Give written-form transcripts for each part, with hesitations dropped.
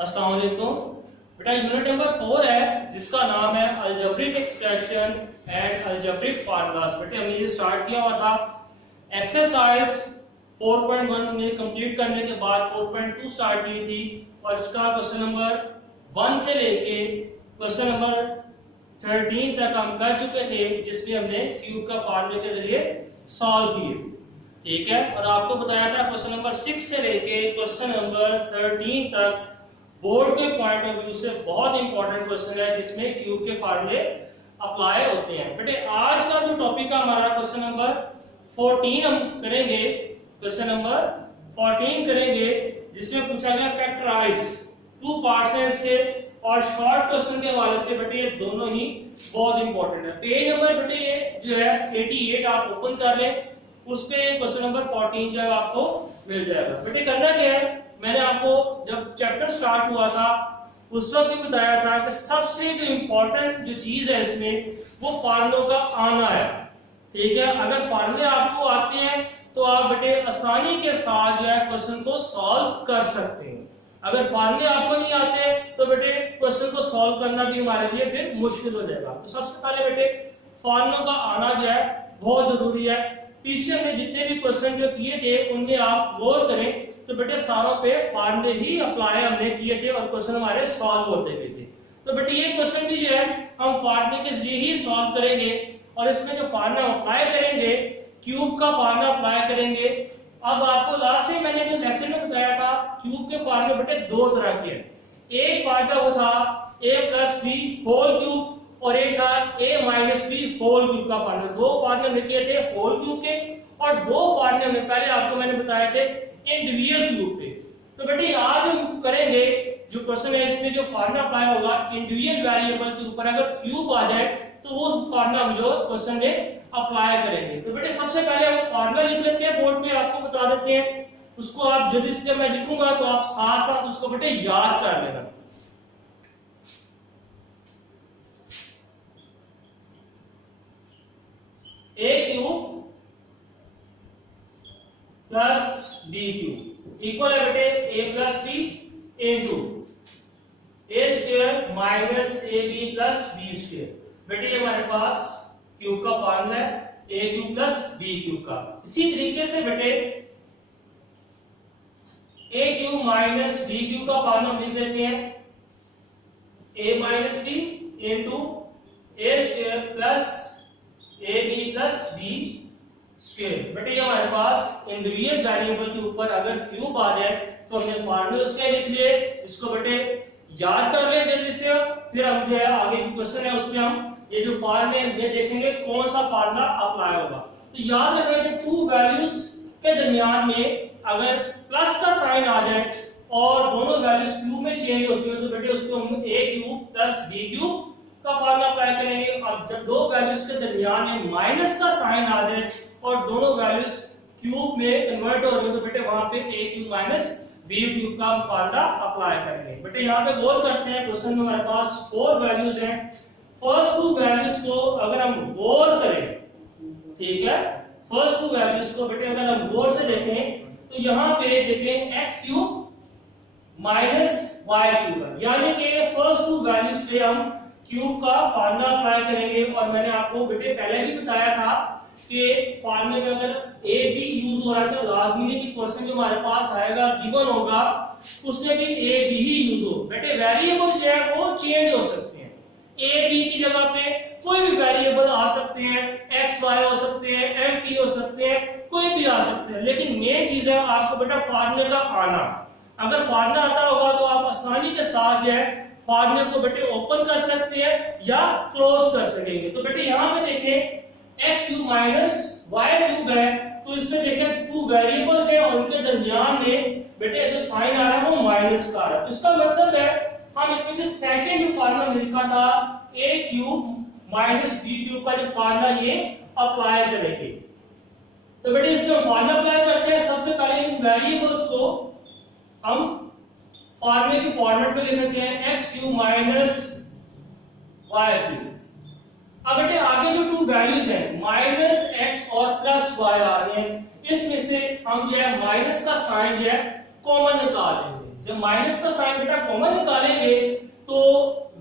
अस्सलाम वालेकुम। बेटा यूनिट नंबर 4 है जिसका नाम है algebraic expression and algebraic formulas. बेटे हमने ये स्टार्ट किया हुआ था एक्सरसाइज 4.1 हमने कंप्लीट करने के बाद 4.2 स्टार्ट की थी और इसका क्वेश्चन नंबर 1 से लेके क्वेश्चन नंबर 13 तक हम कर चुके थे, जिसमें हमने क्यूब का फार्मूले के जरिए सॉल्व किए थे। ठीक है, और आपको बताया था क्वेश्चन नंबर 6 से लेके क्वेश्चन नंबर 13 तक बोर्ड के पॉइंट ऑफ व्यू से बहुत इंपॉर्टेंट क्वेश्चन है जिसमें क्यूब के फार्मूले अप्लाई होते हैं। बेटे आज का जो टॉपिक है हमारा क्वेश्चन नंबर 14 हम करेंगे, क्वेश्चन नंबर 14 करेंगे जिसमें पूछा गया फैक्टराइज। 2 पार्ट्स हैं इसके और शॉर्ट क्वेश्चन के हवाले से बेटे ये दोनों ही बहुत इंपॉर्टेंट है। पेज नंबर बेटे ये जो है 88 आप ओपन कर लें, उस पे क्वेश्चन नंबर 14 जो है आपको मिल जाएगा। बेटे करना क्या है, मैंने आपको जब चैप्टर स्टार्ट हुआ था उस वक्त भी बताया था कि सबसे जो इंपॉर्टेंट जो चीज है इसमें वो फार्मूलों का आना है। ठीक है, अगर फार्मूले आपको आते हैं तो आप बेटे आसानी के साथ जो है क्वेश्चन को सॉल्व कर सकते हैं। अगर फार्मूले आपको नहीं आते तो बेटे क्वेश्चन को सॉल्व करना भी हमारे लिए फिर मुश्किल हो जाएगा। तो सबसे पहले बेटे फार्मूलों का आना जो है बहुत जरूरी है। पीछे हमने जितने भी क्वेश्चन जो किए थे उनमें आप गौर करें तो बेटे सारों पे फार्मूले ही अप्लाई हमने किए थे और क्वेश्चन हमारे सॉल्व होते गए थे। तो बेटे ये क्वेश्चन भी जो है हम फार्मूले के जरिए ही सॉल्व करेंगे और इसमें जो फार्मूला अप्लाई करेंगे क्यूब का फार्मूला अप्लाई करेंगे। अब आपको लास्ट टाइम मैंने जो लेक्चर में बताया था क्यूब के फार्मूले बेटे 2 तरह के हैं। एक फार्मूला वो था a + b होल क्यूब और एक था a - b होल क्यूब का फार्मूला। 2 फार्मूले हमने किए थे होल क्यूब के और 2 फार्मूले में पहले आपको मैंने बताए थे इंडिविजुअल क्यूब पे। तो बेटे आज हम करेंगे जो क्वेश्चन है इसमें जो फार्मूला अप्लाई होगा इंडिविजुअल वेरिएबल के ऊपर अगर क्यूब आ जाए तो वो फार्मूला हम जो क्वेश्चन में अप्लाई करेंगे। तो बेटे सबसे पहले हम फार्मूला लिख लेते हैं, बोर्ड पे आपको बता देते हैं। उसको आप जल्दी से मैं लिखूंगा तो आप साथ साथ उसको बेटे याद कर लेना। a cube plus b cube equal है बेटे a plus b into a square minus ab plus b square. बेटे ये हमारे पास क्यूब का फार्मूला है a cube plus b cube का। इसी तरीके से बेटे a cube minus b cube का फार्मूला लिख लेते हैं a minus b into a square plus ab plus b square. बेटे ये हमारे पास इंडिविजुअल वेरिएबल के ऊपर अगर क्यूब आ जाए तो हमने फार्मूले उसके लिख लिए, इसको बेटे याद कर ले जल्दी से। फिर हम जो है आगे की क्वेश्चन है उसमें हम ये जो फार्मूले में देखेंगे कौन सा फार्मूला अप्लाई होगा। तो याद रखना कि 2 वैल्यूज के दरमियान में अगर प्लस का साइन आ जाए और दोनों वैल्यूज क्यूब में चेंज होती हो तो बेटे उसको हम a cube plus b cube का फार्मूला अप्लाई करेंगे। अब जब 2 वैल्यूज के दरमियान में माइनस का साइन आ जाए और दोनों वैल्यूज क्यूब में कन्वर्ट हो रही हो तो बेटे वहां पे a cube minus b cube का फार्मूला अप्लाई करेंगे। बेटे यहाँ पे गौर करते हैं क्वेश्चन में हमारे पास 4 वैल्यूज हैं। फर्स्ट 2 वैल्यूज को अगर हम गौर करें, ठीक है, फर्स्ट 2 वैल्यूज को बेटे अगर हम गौर से देखें तो यहाँ पे देखें x cube minus y cube है, यानी कि फर्स्ट 2 वैल्यूज पे हम क्यूब का फार्मूला अप्लाई करेंगे। और मैंने आपको बेटे पहले भी बताया था कि फार्मूले में अगर a b यूज हो रहा है तो लाजमी है कि क्वेश्चन जो हमारे पास आएगा गिवन होगा उसमें भी a b ही यूज हो। बेटे वेरिएबल जो है वो चेंज हो सकते हैं, a b की जगह पे कोई भी वेरिएबल आ सकते हैं, x y हो सकते हैं, m p हो सकते हैं, कोई भी आ सकते हैं, लेकिन मेन चीज है आपको बेटा फार्मूले का आना। अगर फार्मूला आता होगा तो आप आसानी के साथ जो है फार्मूले को बेटे ओपन कर सकते हैं या क्लोज कर सकेंगे। तो बेटे यहाँ पे देखें x cube minus y cube है तो इसमें देखें 2 वेरिएबल्स हैं और उनके दरमियान में बेटे जो साइन आ रहा है वो माइनस का आ रहा है। इसका मतलब है हम इसमें जो सेकंड जो फार्मूला लिखा था a cube minus b cube का जो फार्मूला ये अप्लाई करेंगे। तो बेटे इसमें फार्मूला अप्लाई करते हैं। सबसे पहले इन वेरिएबल्स को हम फार्मूले के फॉर्मेट पे लिख लेते हैं x cube minus y cube. अब बेटे आगे जो 2 वैल्यूज हैं माइनस x और प्लस y आ रहे हैं, इसमें से हम जो है माइनस का साइन जो है कॉमन निकाल लेंगे। जब माइनस का साइन बेटा कॉमन निकालेंगे तो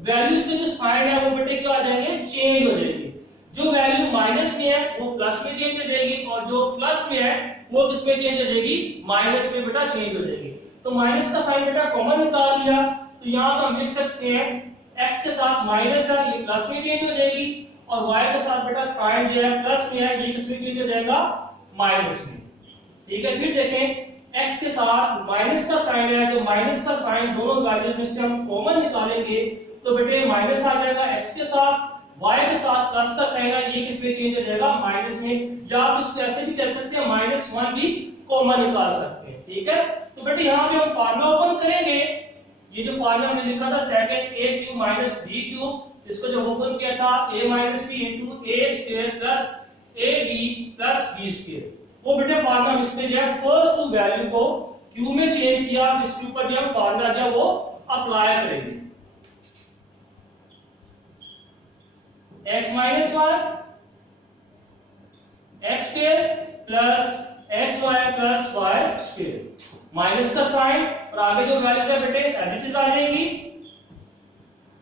वैल्यूज के जो साइन है वो बेटे क्या आ जाएंगे, चेंज हो जाएंगे। जो वैल्यू माइनस में है वो प्लस में चेंज हो जाएगी और जो प्लस में है वो किस में चेंज हो जाएगी, माइनस में बेटा चेंज हो जाएगी। तो माइनस का साइन बेटा कॉमन निकाल लिया तो यहाँ पर हम लिख सकते हैं x के साथ माइनस है ये प्लस में चेंज हो जाएगी और y के साथ बेटा साइन जो है प्लस में है ये किस में चेंज हो जाएगा, माइनस में। ठीक है, फिर देखें x के साथ माइनस का साइन है, जो माइनस का साइन दोनों वैल्यूज में से हम कॉमन निकालेंगे तो बेटे माइनस आ जाएगा x के साथ, y के साथ प्लस का साइन है ये किस में चेंज हो जाएगा, माइनस में। या आप इसको ऐसे भी कह सकते हैं -1 भी कॉमन निकाल सकते हैं। ठीक है, तो बेटे यहाँ पे हम फार्मूला ओपन करेंगे, ये जो फार्मूला हमने लिखा था second a cube minus b cube, इसको जो ओपन किया था a minus b into a square plus ab plus b square, वो बेटे फार्मूला इसमें जो है फर्स्ट टू वैल्यू को q में चेंज किया, इसके ऊपर जो हम फार्मूला जो वो अप्लाई करेंगे। x minus y x square plus xy plus y square, minus का साइन और आगे जो वैल्यूज है बेटे एज इट इज आ जाएंगी।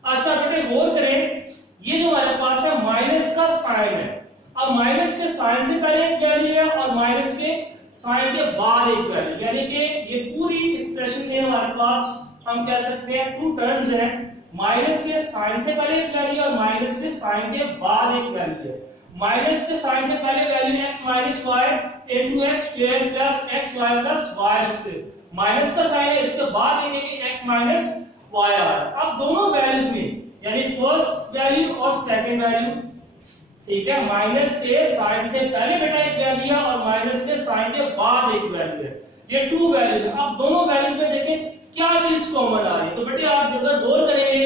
अच्छा बेटे गौर करें, ये जो हमारे पास है माइनस का साइन है, अब माइनस के साइन से पहले एक वैल्यू है और माइनस के साइन के बाद एक वैल्यू, यानी कि ये पूरी एक्सप्रेशन में हमारे पास हम कह सकते हैं टू टर्म्स हैं, माइनस के साइन से पहले एक वैल्यू और माइनस के साइन के बाद एक वैल्यू है। माइनस के साइन से पहले value x minus y into x square plus xy plus y square, minus का साइन है इसके बाद देखेंगे x माइनस y आ रहा है। अब दोनों वैल्यूज में यानी फर्स्ट वैल्यू और सेकंड वैल्यू, ठीक है, माइनस के साइन से पहले बेटा एक वैल्यू है और माइनस के साइन के बाद एक वैल्यू है, ये टू वैल्यूज है। अब दोनों वैल्यूज में देखें क्या चीज कॉमन आ रही है, तो बेटे आप अगर गौर करेंगे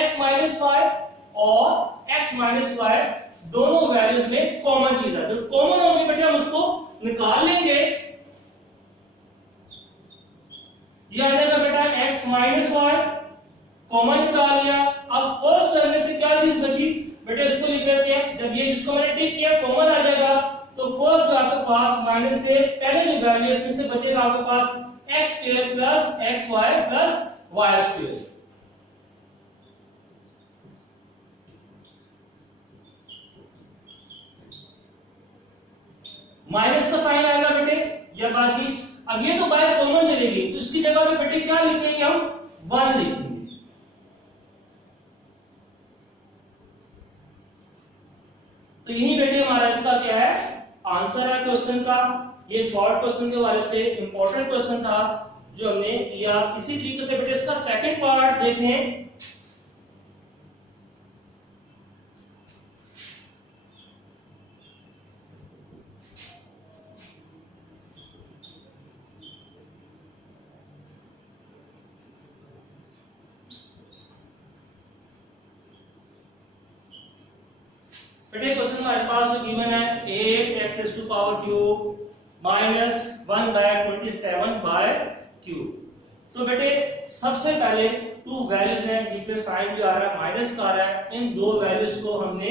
x माइनस y और x माइनस y दोनों वैल्यूज में कॉमन चीज है, जो कॉमन होगी बेटे हम उसको निकाल लेंगे। ये आ जाएगा बेटा x माइनस y, कॉमन निकाल लिया। अब फर्स्ट टर्म में से क्या चीज बची बेटे उसको लिख लेते हैं, जब ये जिसको मैंने टिक किया कॉमन आ जाएगा तो फर्स्ट जो आपके पास माइनस से पहले जो वैल्यू है इसमें से बचेगा आपके पास x square plus xy plus y square. Minus का साइन आएगा बेटे ये बात की। अब ये तो बाहर कॉमन चलेगी तो इसकी जगह पे बेटे क्या लिखेंगे हम, 1 लिखेंगे। तो यही बेटे हमारा इसका क्या है आंसर है क्वेश्चन का। ये शॉर्ट क्वेश्चन के वाले से इंपॉर्टेंट क्वेश्चन था जो हमने किया। इसी तरीके से बेटे इसका सेकंड पार्ट देखें। बेटे क्वेश्चन हमारे पास जो गिवन है 8x two power cube minus 1/27/क्यूब। तो बेटे सबसे पहले टू वैल्यूज हैं, बीच में साइन जो आ रहा है माइनस का आ रहा है, इन दो वैल्यूज को हमने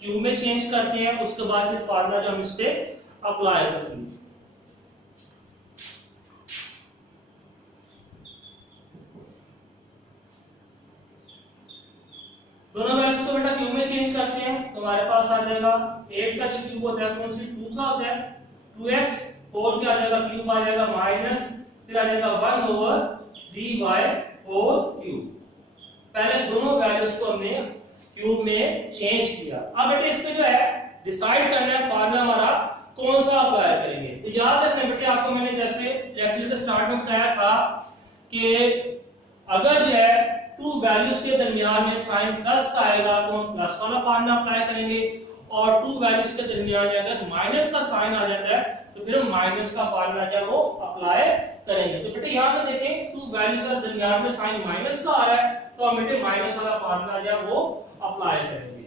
क्यूब में चेंज करते हैं, उसके बाद फिर फार्मूला जो हम इस पे अप्लाई करेंगे। दोनों वैल्यूज को बेटा क्यूब में चेंज करते हैं तो हमारे पास आ जाएगा 8 का जो क्यूब होता है कौन सी 2 का होता है 2x, 4 का आ जाएगा क्यूब आ जाएगा माइनस, फिर आ जाएगा 1/3y/4 पहले दोनों वैल्यूज को हमने क्यूब में चेंज किया। अब बेटे इसमें जो है डिसाइड करना है फार्मूला हमारा कौन सा अप्लाई करेंगे। तो याद रखना बेटे आपको मैंने जैसे लेक्चर के स्टार्ट में बताया था कि अगर जो है टू वैल्यूज के दरमियान में साइन प्लस का आएगा तो हम प्लस वाला फार्मूला अप्लाई करेंगे, और टू वैल्यूज के दरमियान में अगर माइनस का साइन आ जाता है तो फिर हम माइनस का फार्मूला जो वो अप्लाई करेंगे। तो बेटे यहाँ पे देखें टू वैल्यूज के दरमियान में साइन माइनस का आ रहा है तो हम बेटे माइनस वाला फार्मूला जो वो अप्लाई करेंगे।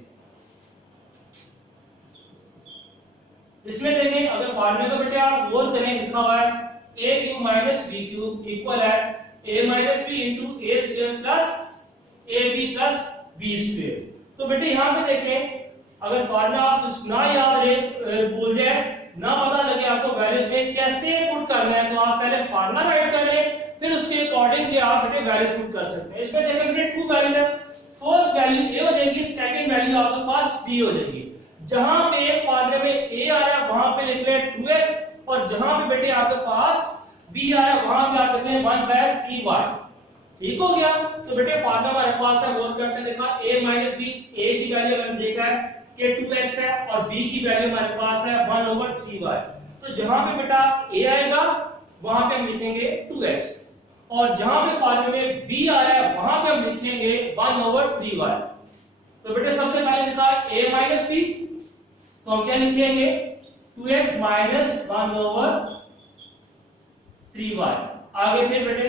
इसमें देखें अगर फार्मूले को बेटे आप गौर करें लिखा हुआ है a³ माइनस b³ इक्वल है a minus b into a square plus ab plus b square. तो बेटे यहाँ पे देखें अगर फार्मूला आप ना याद रहे भूल जाए ना पता लगे आपको वैल्यूज में कैसे पुट करना है तो आप पहले फार्मूला राइट कर लें, फिर उसके अकॉर्डिंग आप बेटे वैल्यूज पुट कर सकते हैं। इसमें देखो बेटे टू वैल्यूज है, फर्स्ट वैल्यू ए हो जाएगी, सेकंड वैल्यू आपके पास बी हो जाएगी। जहां पे फॉर्मूले में ए आ रहा है वहां पे लिख लें 2x, और जहां पे बेटे आपके पास बी आ रहा है वहां पे आप लिख लें 1/3y। ठीक हो गया। तो बेटे फॉर्मूला हमारे पास है, वर्क करते देखा a माइनस b, a की वैल्यू हमने देखा है कि 2x है और b की वैल्यू हमारे पास है 1/3y। तो जहां पे बेटा a आएगा वहां पे हम लिखेंगे 2x, और जहां पे फॉर्मूले में b आ रहा है वहां पे हम लिखेंगे 1/3y। तो बेटे सबसे पहले लिखा है a माइनस b, तो हम क्या लिखेंगे 2x माइनस 1/3y। आगे फिर बेटे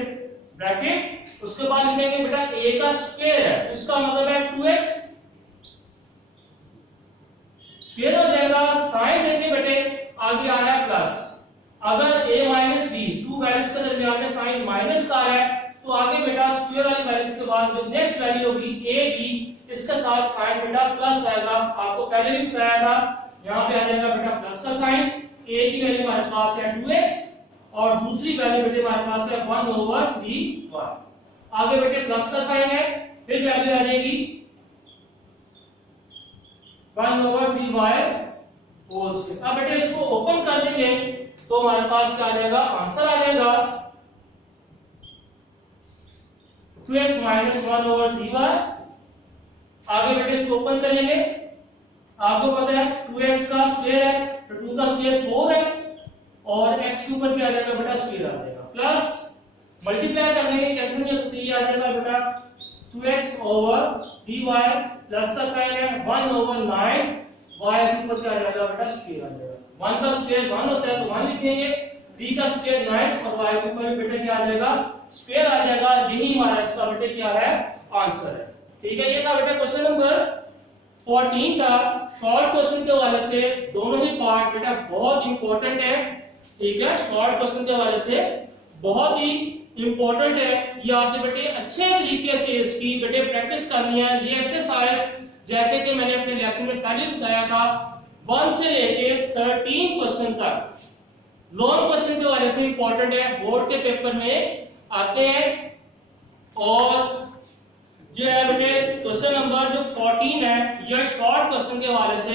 ब्रैकेट, उसके बाद लिखेंगे बेटा a का स्क्वायर है, इसका मतलब है 2x स्क्वायर हो जाएगा, साइन देंगे बेटे आगे आ रहा है प्लस। अगर a minus b, to values के दरमियान में साइन माइनस का है तो आगे बेटा स्क्वायर वाली वैल्यूज के बाद जो नेक्स्ट वैल्यू होगी a b, इसके साथ साइन बेटा प्लस आएगा। आपको पहले भी बताया था, यहां पे आ जाएगा बेटा प्लस का साइन। a की वैल्यू हमारे पास है 2x और दूसरी वैल्यू बेटे हमारे पास है 1/3y। आगे बेटे प्लस का साइन है, फिर वैल्यू आ जाएगी 1/3y होल स्क्वायर। अब बेटे इसको ओपन कर देंगे तो हमारे पास क्या आ जाएगा, आंसर आ जाएगा 2x माइनस 1/3y। आगे बेटे इसको ओपन करेंगे, आपको पता है 2x का स्क्वायर है तो 2 का स्क्वायर 4 है, और x के ऊपर क्या आ जाएगा बेटा स्क्वायर आ जाएगा, प्लस मल्टीप्लाई कर देंगे, कैंसिल में 3 आ जाएगा बेटा 2x/3y, प्लस का साइन है 1/9, y के ऊपर क्या आ जाएगा बेटा स्क्वायर आ जाएगा। 1 का स्क्वायर 1 होता है तो 1 लिखेंगे, 3 का स्क्वायर 9 और y के ऊपर बेटा क्या आ जाएगा स्क्वायर आ जाएगा। यही हमारा इसका बेटा क्या है, आंसर है। ठीक है, ये था बेटा क्वेश्चन नंबर 14 का। शॉर्ट क्वेश्चन के हवाले से दोनों ही पार्ट बेटा बहुत इंपॉर्टेंट है। ठीक है, शॉर्ट क्वेश्चन के हवाले से बहुत ही इंपॉर्टेंट है। ये आपने बेटे अच्छे तरीके से इसकी बेटे प्रैक्टिस करनी है। ये एक्सरसाइज जैसे कि मैंने अपने लेक्चर में पहले बताया था 1 से लेके 13 क्वेश्चन तक लॉन्ग क्वेश्चन के हवाले से इंपॉर्टेंट है, बोर्ड के पेपर में आते हैं। और जो है बेटे क्वेश्चन नंबर जो 14 है यह शॉर्ट क्वेश्चन के हवाले से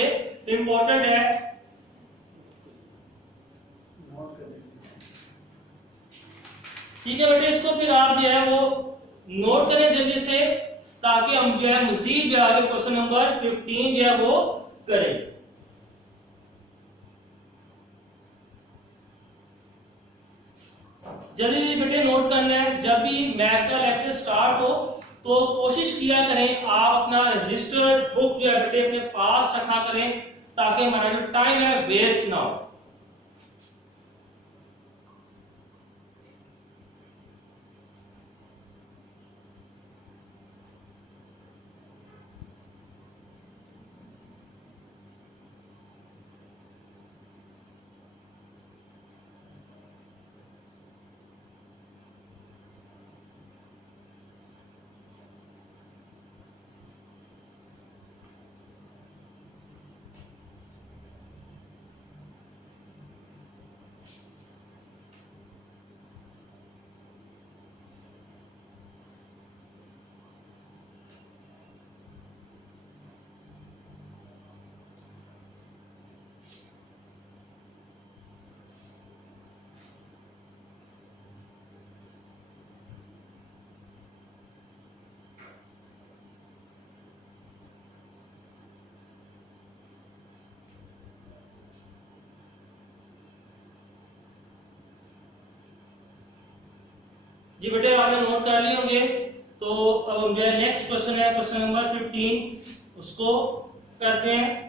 इंपॉर्टेंट है। ठीक है बेटे, इसको फिर आप जो है वो नोट करें जल्दी से, ताकि हम जो है मजीद जो आगे क्वेश्चन नंबर 15 जो है वो करें। जल्दी बेटे नोट करना है। जब भी मैथ का लेक्चर स्टार्ट हो तो कोशिश किया करें आप अपना रजिस्टर बुक जो है बेटे अपने पास रखा करें, ताकि हमारा जो टाइम है वेस्ट ना हो। जी बेटे आपने नोट कर लिए होंगे। तो अब हम जो है नेक्स्ट क्वेश्चन है क्वेश्चन नंबर 15, उसको करते हैं।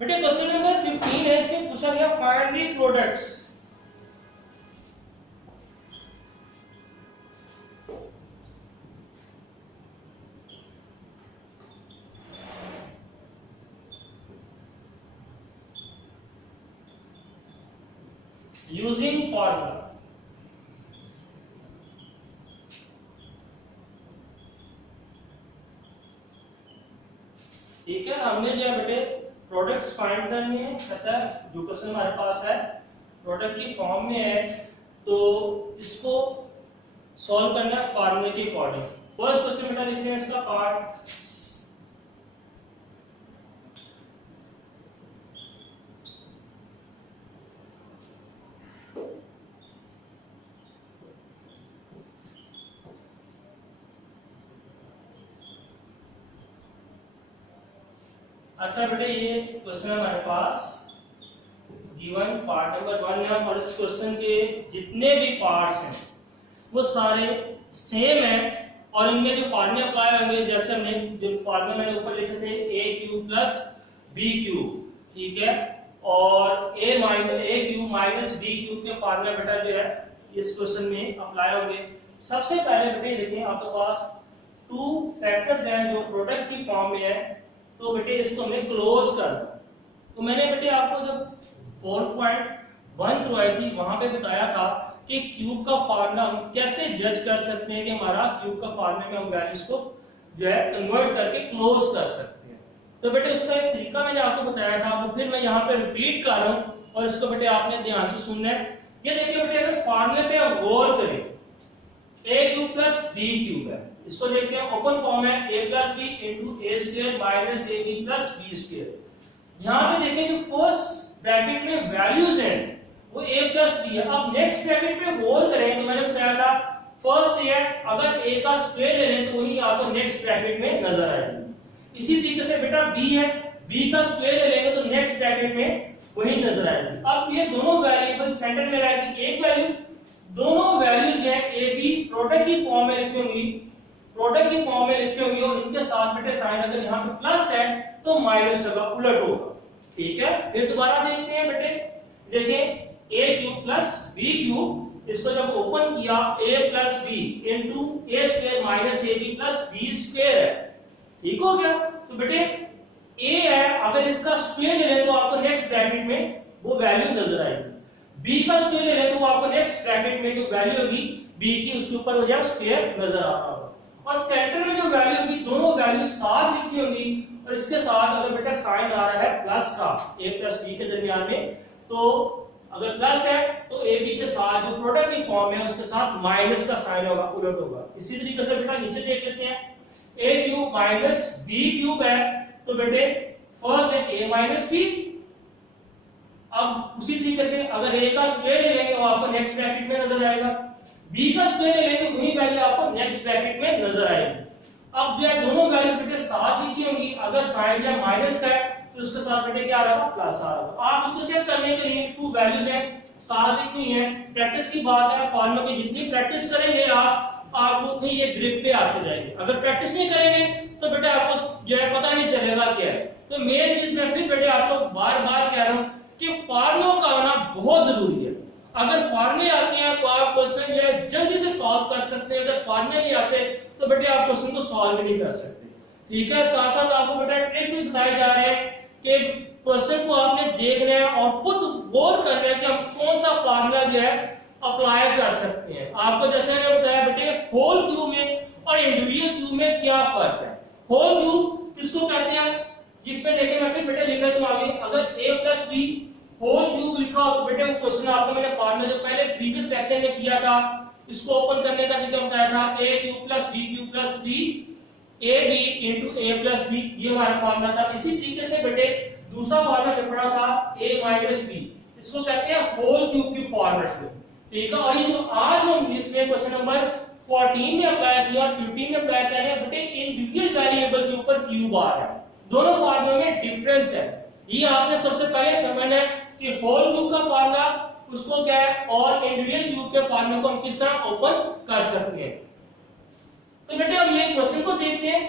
बेटे क्वेश्चन नंबर 15 है, इसमें पूछा गया find the products. Using formula. ठीक है, हमने जो है बेटे प्रोडक्ट्स फाइंड करने हैं, कहता है जो क्वेश्चन हमारे पास है प्रोडक्ट की फॉर्म में है, तो इसको सॉल्व करना है फार्मूले के अकॉर्डिंग। फर्स्ट क्वेश्चन बेटा लिखते हैं इसका पार्ट। अच्छा बेटे ये क्वेश्चन हमारे पास गिवन पार्ट नंबर 1 है और इस क्वेश्चन के जितने भी पार्ट्स हैं वो सारे सेम है और इनमें जो फार्मूले अप्लाई होंगे, जैसे हमने जो फार्मूले मैंने ऊपर लिखे थे a³ प्लस b³, ठीक है, और a³ माइनस b³ के फार्मूले बेटा जो है इस क्वेश्चन में अप्लाई होंगे। सबसे पहले बेटे देखिए आपके पास टू फैक्टर्स हैं जो प्रोडक्ट की फॉर्म में है, तो बेटे इसको हमने क्लोज करना। तो मैंने बेटे आपको जब 4.1 करवाई थी वहां पे बताया था कि क्यूब का फार्मूला हम कैसे जज कर सकते हैं कि हमारा क्यूब का फार्मूले में हम वैल्यूज को जो है कन्वर्ट करके क्लोज कर सकते हैं। तो बेटे उसका एक तरीका मैंने आपको बताया था, वो फिर मैं यहाँ पे रिपीट कर रहा हूँ और इसको बेटे आपने ध्यान से सुनना है। ये देखिए बेटे अगर फार्मूले पे आप गौर करें, a³ प्लस b³ है, इसको देखते हैं ओपन फॉर्म है a plus B into A square minus A B plus B square. यहाँ पे देखें जो फर्स्ट ब्रैकेट में वैल्यूज हैं वो a प्लस बी है। अब नेक्स्ट ब्रैकेट में होल करें तो मैंने बताया था फर्स्ट है, अगर a का स्क्वायर ले लें तो वही आपको नेक्स्ट ब्रैकेट में नजर आएगी। इसी तरीके से बेटा b है, b का स्क्वायर ले लेंगे तो नेक्स्ट ब्रैकेट में वही नजर आएगी। अब ये दोनों वेरिएबल सेंटर में रहेगी एक वैल्यू, दोनों वैल्यूज हैं a b प्रोडक्ट की फॉर्म में लिखी होंगी, प्रोडक्ट की फॉर्म में लिखी होंगी और इनके साथ बेटे साइन अगर यहाँ पे प्लस है तो माइनस होगा, उलट होगा। ठीक है, फिर दोबारा देखते हैं बेटे, देखें a³ प्लस b³, इसको जब ओपन किया a plus B into A square minus A B plus B square है, ठीक हो गया। तो बेटे a है, अगर इसका स्क्वायर ले लें तो आपको नेक्स्ट ब्रैकेट में वो वैल्यू नजर आएगी, b का स्क्वायर ले लें तो आपको नेक्स्ट ब्रैकेट में जो वैल्यू होगी b की उसके ऊपर वजह स्क्वायर नजर आ रहा होगा। और सेंटर में जो वैल्यू होगी दोनों वैल्यू साथ लिखी होंगी और इसके साथ अगर बेटा साइन आ रहा है प्लस का a प्लस b के दरमियान में, तो अगर प्लस है तो a b के साथ जो प्रोडक्ट की फॉर्म है उसके साथ माइनस का साइन होगा, उलट होगा। इसी तरीके से बेटा नीचे देख लेते हैं a³ माइनस b³ है, तो बेटे फर्स्ट है a माइनस b। अब उसी तरीके से अगर a का स्क्वायर ले लेंगे वो आपको नेक्स्ट ब्रैकेट में नजर आएगा, b का स्क्वायर ले लेंगे वही वैल्यू आपको नेक्स्ट ब्रैकेट में नजर आएगी। अब जो है दोनों वैल्यूज बेटे साथ लिखी होंगी, अगर साइन या माइनस का है तो उसके साथ बेटे क्या आ रहा है, प्लस आ रहा है। आप इसको चेक करने के लिए टू वैल्यूज हैं साथ लिखी हुई हैं, प्रैक्टिस की बात है, फॉर्मूले की जितनी प्रैक्टिस करेंगे आपको उतनी ये ग्रिप पे आते जाएंगे। अगर प्रैक्टिस नहीं करेंगे तो बेटे आपको जो है पता नहीं चलेगा क्या है। तो मेन चीज मैं फिर बेटे आपको बार बार कह रहा हूं कि फार्मूलों का आना बहुत जरूरी है। अगर फार्मूले आते हैं तो आप क्वेश्चन जो है जल्दी से सॉल्व कर सकते हैं, अगर फार्मूले नहीं आते तो बेटे आप क्वेश्चन को सॉल्व नहीं कर सकते। ठीक है, साथ साथ आपको बेटा ट्रिक भी बताए जा रहे हैं कि क्वेश्चन को आपने देखना है और खुद गौर करना है कि हम कौन सा फार्मूला जो है अप्लाई कर सकते हैं। आपको जैसे मैंने बताया बेटे होल क्यूब में और इंडिविजुअल क्यूब में क्या फर्क है। होल क्यूब किसको कहते हैं, जिसमें देखिए मैं बेटे लिख रहा हूं आगे, अगर a plus B whole cube लिखा हो तो बेटे वो क्वेश्चन आपको मैंने फार्मूला जो पहले प्रीवियस लेक्चर में किया था इसको ओपन करने का तरीका बताया था, a³ plus b³ plus 3ab into a plus b, ये हमारा फार्मूला था। इसी तरीके से बेटे दूसरा फार्मूला जो पढ़ा था a माइनस b, इसको कहते हैं होल क्यूब की फॉर्मेट में। ठीक है, और ये जो आज हम इसमें क्वेश्चन नंबर 14 में अप्लाई किया और 15 में अप्लाई कर रहे हैं बेटे इंडिविजुअल वेरिएबल के ऊपर क्यूब आ रहा है, दोनों फार्मूले में डिफरेंस है। ये आपने सबसे पहले समझना है कि होल क्यूब का फार्मूला उसको क्या है और इंडिविजुअल क्यूब के फार्मूले को हम किस तरह ओपन कर सकते हैं। तो बेटे हम ये क्वेश्चन को देखते हैं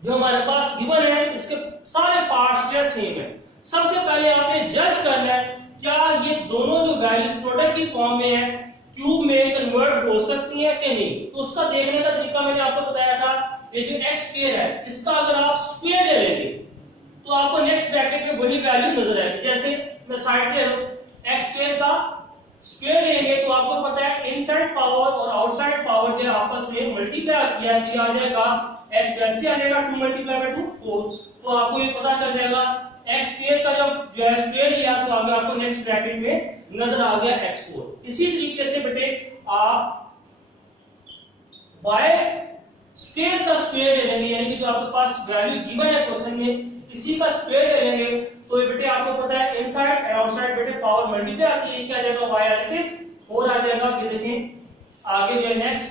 जो हमारे पास गिवन है, इसके सारे पार्ट्स जो सेम है। सबसे पहले आपने जज करना है क्या ये दोनों जो वैल्यूज प्रोडक्ट की फॉर्म में है क्यूब में कन्वर्ट हो सकती है कि नहीं। तो उसका देखने का तरीका मैंने आपको बताया था, ये जो x स्क्वायर है इसका अगर आप स्क्वायर ले लेंगे तो आपको नेक्स्ट ब्रैकेट में वही वैल्यू नजर आएगी। जैसे मैं साइड पे x स्क्वायर का स्क्वायर लेंगे तो आपको पता है इनसाइड पावर और आउटसाइड पावर के आपस में मल्टीप्लाई किया आ जाएगा x वैसे आ जाएगा 2 मल्टीप्लाई बाय 2 4। तो आपको ये पता चल जाएगा x स्क्वायर का जब जो है स्क्वायर लिया तो आगे आपको नेक्स्ट ब्रैकेट में नजर आ गया x4। इसी तरीके से बेटे आप y स्क्वायर का स्क्वायर ले लेंगे, यानी कि जो आपके पास वैल्यू गिवन है क्वेश्चन में इसी का स्क्वायर ले लेंगे तो ये बेटे आपको पता है इनसाइड एंड आउटसाइड बेटे पावर मल्टीप्लाई आती है, क्या आ जाएगा y एज इट इज 4 आ जाएगा। ये देखें आगे जो है next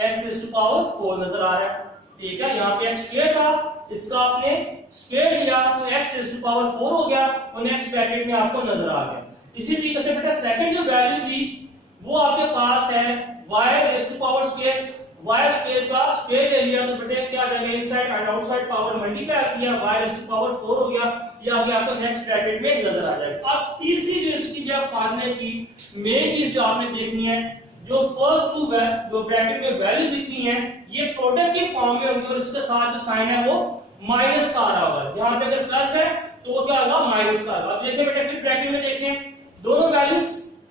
x raise to power 4 नजर आ रहा है, ठीक है। यहाँ पे x स्क्वायर था इसका आपने स्क्वायर लिया तो x रेज़ टू पावर 4 हो गया और नेक्स्ट ब्रैकेट में आपको नजर आ गया। इसी तरीके से बेटा सेकंड जो वैल्यू थी वो आपके पास है y raise to power square, y square का स्क्वायर ले लिया तो बेटे क्या आ जाएगा inside and outside power multiply किया y रेज़ टू पावर 4 हो गया, ये आगे आपको नेक्स्ट ब्रैकेट में नजर आ जाएगा। अब तीसरी जो इसकी जो फार्मूले की मेन चीज जो आपने देखनी है, जो फर्स्ट टू जो ब्रैकेट में वैल्यू दिखनी है ये प्रोडक्ट की फॉर्म में होगी और इसके साथ जो साइन है वो माइनस का आ रहा होगा। यहां पे अगर प्लस है तो वो क्या होगा माइनस का होगा। अब देखिए बेटा फिर ब्रैकेट में देखते हैं दोनों वैल्यूज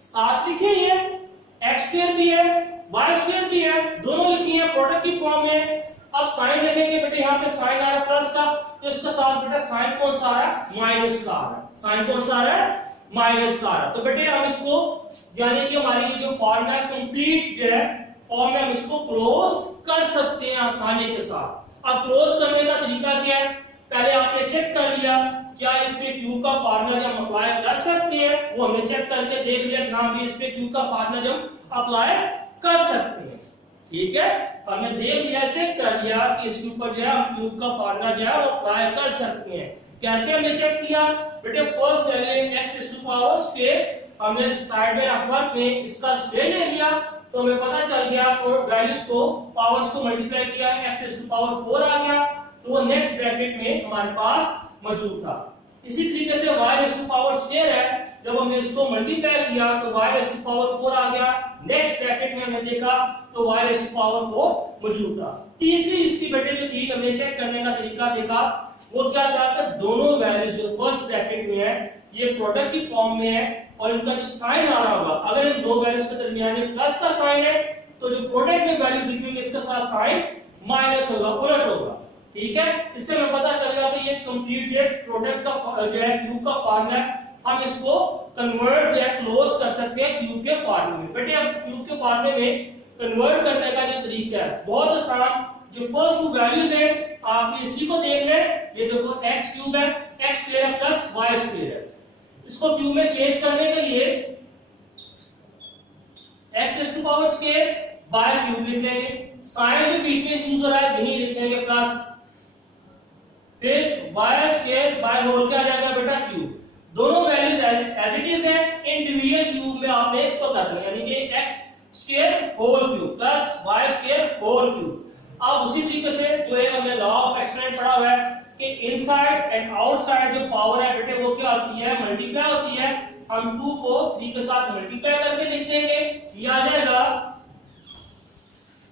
साथ लिखी हुई है, x स्क्वायर भी है y स्क्वायर भी है, दोनों लिखी है प्रोडक्ट की फॉर्म में। अब साइन देखेंगे बेटे यहाँ पे साइन आ रहा है प्लस का तो इसके साथ बेटा साइन कौन सा आ रहा है माइनस का आ रहा है, साइन कौन सा आ रहा है माइनस का आ रहा है। तो बेटे हम इसको यानी कि हमारी ये जो फॉर्मूला कंप्लीट जो है फॉर्म में हम इसको क्लोज कर सकते हैं आसानी के साथ। अब क्लोज करने का तरीका क्या है, पहले आपने चेक कर लिया क्या इस पे क्यूब का फार्मूला हम अप्लाई कर सकते हैं, वो हमने चेक करके देख लिया कि हां भी इस पे क्यूब का फार्मूला हम अप्लाई कर सकते हैं, ठीक है। हमने देख लिया चेक कर लिया कि इसके ऊपर जो है हम क्यूब का फार्मूला जो है वो अप्लाई कर सकते हैं। कैसे हमने चेक किया बेटे, first value x raise to power square हमने साइड में नंबर में इसका स्क्वायर ले लिया तो हमें पता चल गया और वैल्यूज को पावर्स को मल्टीप्लाई किया x रेज़ टू पावर 4 आ गया तो वो नेक्स्ट ब्रैकेट में हमारे पास मौजूद था। इसी तरीके से y raise to power square है, जब हमने इसको मल्टीप्लाई किया तो y रेज़ टू पावर 4 आ गया, नेक्स्ट ब्रैकेट में हमने देखा तो y रेज़ टू पावर 4 मौजूद था। तीसरी इसकी बेटे जो थी हमने चेक करने का तरीका देखा वो क्या था कि दोनों वैल्यूज जो फर्स्ट ब्रैकेट में है ये प्रोडक्ट की फॉर्म में है और इनका जो साइन आ रहा होगा अगर इन दो वैल्यूज के दरमियान में प्लस का साइन है तो जो प्रोडक्ट में वैल्यूज लिखी होंगी इसके साथ साइन माइनस होगा, उलट होगा, ठीक है। इससे हमें पता चल गया कि ये कंप्लीट है प्रोडक्ट का जो है क्यूब का फार्मूला, हम इसको कन्वर्ट जो है क्लोज कर सकते हैं क्यूब के फार्मूले में। बेटे अब क्यूब के फार्मूले में कन्वर्ट करने का जो तरीका है बहुत आसान, जो फर्स्ट टू वैल्यूज है आप इसी को देख लें, ये देखो x क्यूब है, x स्क्वायर है प्लस y स्क्वायर है, इसको क्यूब में चेंज करने के लिए x raise to power square by cube लिख लेंगे, साइन जो बीच में यूज हो रहा है यही लिखेंगे प्लस, फिर y स्क्वायर बाय होल क्या आ जाएगा बेटा क्यूब, दोनों वैल्यूज एज इट इज है, इंडिविजुअल क्यूब में आपने इसको कर देना यानी कि x square whole cube plus y square whole cube. अब उसी तरीके से जो है हमने लॉ ऑफ एक्सपोनेंट पढ़ा हुआ है कि इनसाइड एंड आउटसाइड जो पावर है बेटे वो क्या होती है मल्टीप्लाई होती है, हम 2 को 3 के साथ मल्टीप्लाई करके लिख देंगे, ये आ जाएगा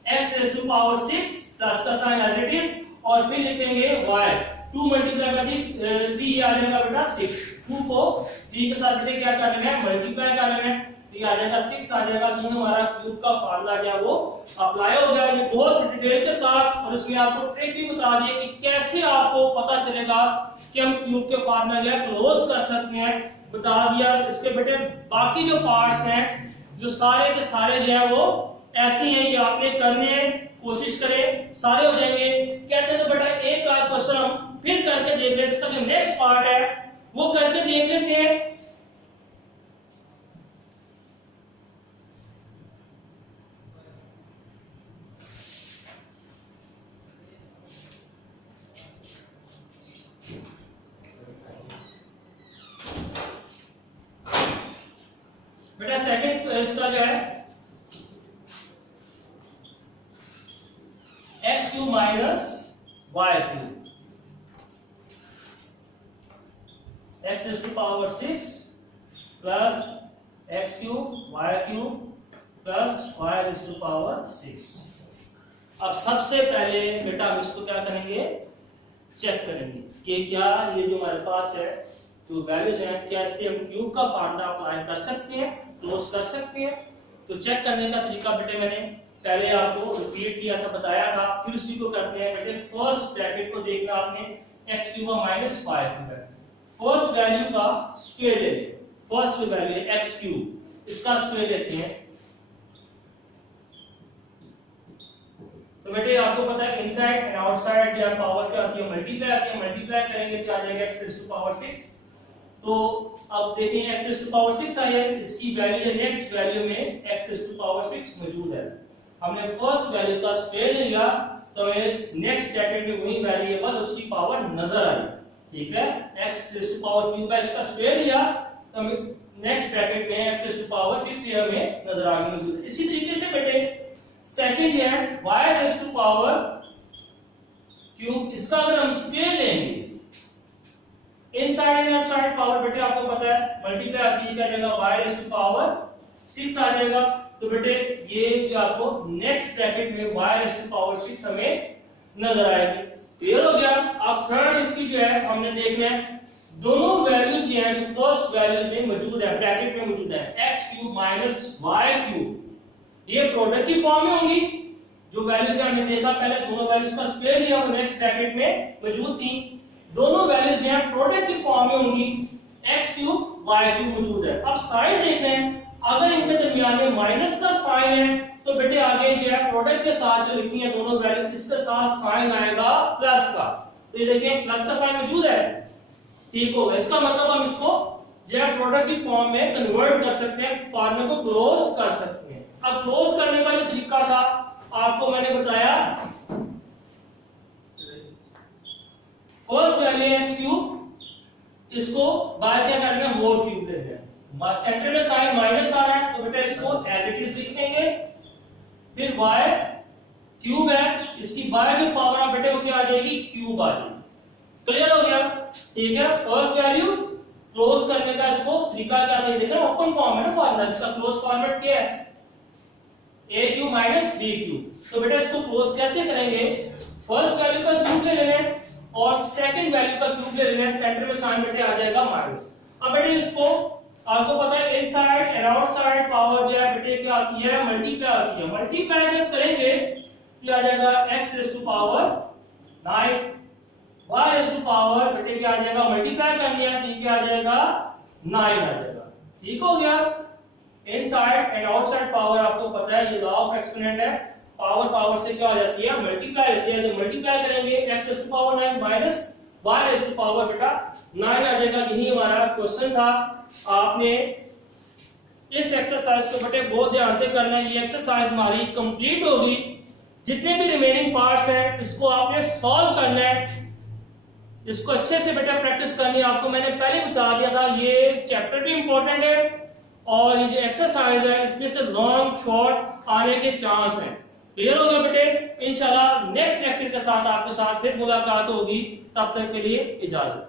x raise to power 6 plus का साइन एज इट इज और फिर लिखेंगे y 2 मल्टीप्लाई करके 3 ये आ जाएगा बेटा 6, 2 को 3 के साथ बेटे क्या कर लेना है मल्टीप्लाई कर लेना है, ये आ जाएगा 6 आ जाएगा। ये हमारा क्यूब का फार्मूला जो है वो अप्लाई हो गया। ये बहुत डिटेल के साथ और इसमें आपको ट्रिक भी बता दी कि कैसे आपको पता चलेगा कि हम क्यूब के फार्मूला जो है क्लोज कर सकते हैं, बता दिया। इसके बेटे बाकी जो पार्ट्स हैं जो सारे के सारे जो है वो ऐसे हैं, ये आपने करने हैं, कोशिश करें सारे हो जाएंगे। कहते हैं तो बेटा एक आध क्वेश्चन हम फिर करके देख लें, इसका जो नेक्स्ट पार्ट है वो करके देख लेते हैं। बेटा सेकंड इसका जो है x cube minus y cube, x raised to power 6 plus x cube y cube plus y raised to power 6। अब सबसे पहले बेटा हम इसको क्या करेंगे, चेक करेंगे कि क्या ये जो हमारे पास है जो वैल्यूज हैं, क्या इसके हम क्यूब का फार्मूला अप्लाई कर सकते हैं, क्लोज कर सकते हैं। तो चेक करने का तरीका बेटे मैंने पहले आपको रिपीट किया था, बताया था, फिर उसी को करते हैं बेटे। फर्स्ट ब्रैकेट को देखना आपने x क्यूब माइनस 5 क्यूब है, फर्स्ट वैल्यू का स्क्वायर ले लें। फर्स्ट वैल्यू है x क्यूब, इसका स्क्वायर लेते हैं। तो बेटे आपको पता है इनसाइड एंड आउटसाइड या पावर क्या आती है, मल्टीप्लाई आती है। मल्टीप्लाई करेंगे क्या आ जाएगा x रेज़ टू पावर 6। तो अब देखें x रेज़ टू पावर 6 आई है, इसकी वैल्यू है नेक्स्ट वैल्यू में x रेज़ टू पावर 6 मौजूद है। हमने फर्स्ट वैल्यू का स्क्वायर ले लिया तो हमें नेक्स्ट ब्रैकेट में वही वेरिएबल उसकी पावर नजर आई, ठीक है। x raise to power cube है, इसका स्क्वायर लिया तो हमें नेक्स्ट ब्रैकेट में x रेज़ टू पावर 6 ये हमें नजर आ गई मौजूद है। इसी तरीके से बेटे सेकंड है y raise to power cube, इसका अगर हम स्क्वायर लेंगे इनसाइड एंड आउटसाइड पावर बेटे आपको पता है मल्टीप्लाई आती है, क्या जाएगा y रेज़ टू पावर 6 आ जाएगा। तो बेटे ये जो आपको नेक्स्ट ब्रैकेट में y रेज़ टू पावर 6 हमें नजर आएगी। क्लियर हो गया। अब थर्ड इसकी जो है हमने देखना है दोनों वैल्यूज ये हैं जो फर्स्ट वैल्यू में मौजूद है, ब्रैकेट में मौजूद है, x cube minus y cube, ये प्रोडक्ट की फॉर्म में होंगी। जो वैल्यूज हमने देखा पहले दोनों वैल्यूज का स्क्वायर लिया वो नेक्स्ट ब्रैकेट में मौजूद थी, दोनों वैल्यूज यहां प्रोडक्ट की फॉर्म में होंगी, x क्यूब y क्यूब मौजूद है। अब साइन देखना है, अगर इनके दरमियान में माइनस का साइन है तो बेटे आगे जो है प्रोडक्ट के साथ जो लिखी है दोनों वैल्यू इसके साथ साइन आएगा प्लस का। तो ये देखिए प्लस का साइन मौजूद है, ठीक होगा। इसका मतलब हम इसको जो है प्रोडक्ट की फॉर्म में कन्वर्ट कर सकते हैं, फॉर्मूले को क्लोज कर सकते हैं। अब क्लोज करने का जो तरीका था आपको मैंने बताया, फर्स्ट वैल्यू x क्यूब, इसको बाहर क्या करना है होल क्यूब ले लें। सेंटर में साइन माइनस आ रहा है तो बेटा इसको एज इट इज लिख लेंगे। फिर y क्यूब है, इसकी बाहर जो पावर आप बेटे वो क्या आ जाएगी, क्यूब आ जाएगी। क्लियर हो गया, ठीक है। फर्स्ट वैल्यू क्लोज करने का इसको तरीका क्या है, देखो ओपन फॉर्म है ना फॉर्मूला, इसका क्लोज फॉर्मेट क्या है, a cube minus b cube. तो बेटा इसको क्लोज कैसे करेंगे, फर्स्ट वैल्यू का क्यूब ले लेना है और सेकंड वैल्यू का क्यूब ले लेना है, सेंटर में साइन बेटे आ जाएगा माइनस। अब बेटे इसको आपको पता है इनसाइड एंड आउटसाइड पावर जो है बेटे क्या आती है, मल्टीप्लाई आती है। मल्टीप्लाई जब करेंगे तो आ जाएगा x raise to power 9, y raise to power बेटे क्या आ जाएगा, मल्टीप्लाई कर लिया तो क्या आ जाएगा 9 आ जाएगा, ठीक हो गया। इनसाइड एंड आउटसाइड पावर आपको पता है ये लॉ ऑफ एक्सपोनेंट है, पावर पावर से क्या हो जाती है मल्टीप्लाई होती है। जब मल्टीप्लाई करेंगे x raise to power 9 minus y raise to power बेटा 9 आ जाएगा। यही हमारा क्वेश्चन था। आपने इस एक्सरसाइज को बेटे बहुत ध्यान से करना है, ये एक्सरसाइज हमारी कंप्लीट होगी। जितने भी रिमेनिंग पार्ट्स हैं इसको आपने सॉल्व करना है, इसको अच्छे से बेटा प्रैक्टिस करनी है। आपको मैंने पहले बता दिया था ये चैप्टर भी इंपॉर्टेंट है और ये जो एक्सरसाइज है इसमें से लॉन्ग शॉर्ट आने के चांस हैं। क्लियर होगा बेटे। इंशाल्लाह नेक्स्ट लेक्चर के साथ आपके साथ फिर मुलाकात होगी, तब तक के लिए इजाजत।